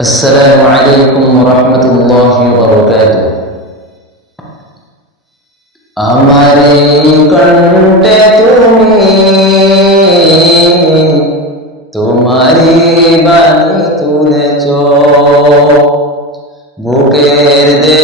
السلام عليكم ورحمة الله وبركاته আমার এই কণ্ঠে তুমি তোমারই বাণী তুলেছ বুকের দেরাজ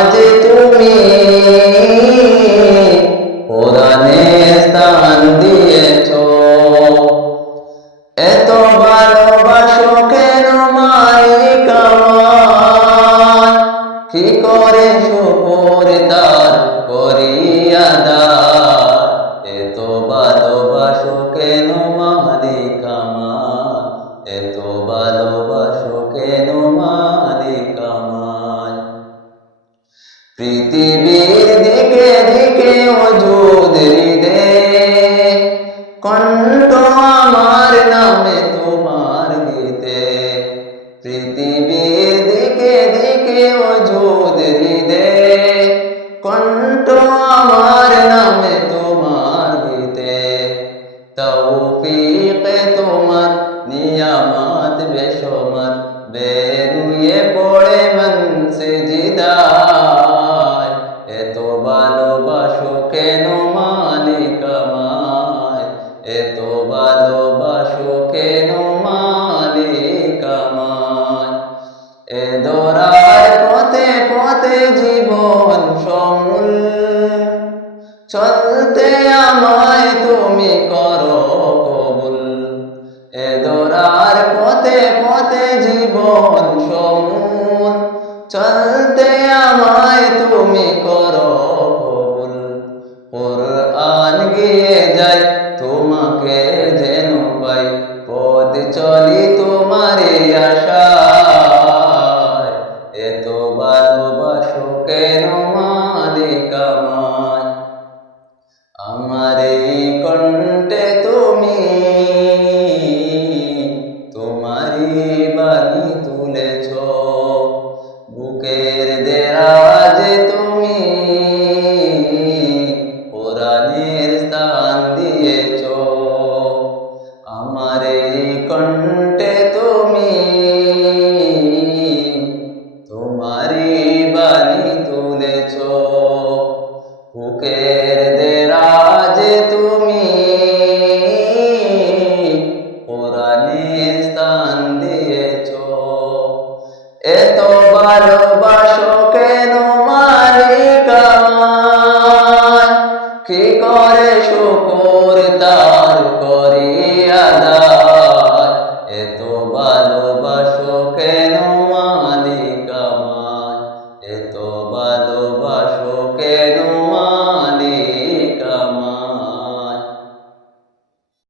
দেরাজ তুমি কোরআনে স্থান দিয়েছ। এত ভালোবাসো কেন মালিক কি করে শুকুর অজুদ হৃদে কণ্ঠ আমার নামে তোমার গীতে। পৃথিবীর দিকে দিকে অজুদ হৃদে কণ্ঠ আমার নামে তোমার গীতে। তৌফিকে তোমার, নিয়ামত বেশমার বেরুয়ে এত ভালোবাসো কেন মালিক আমায় এ দোরার পথে পথে জীবন সমূল। চলতে আমায় তুমি করো কবুল। এ দোরার পথে পথে জীবন সমূল। চলতে চলি তোমারে আশায় এত ভালোবাসো কেন মালিক আমায়। আমার এই কণ্ঠে তুমি, তোমারই বাণী তুলেছ। বুকের দেরাজ করে শুকুর তা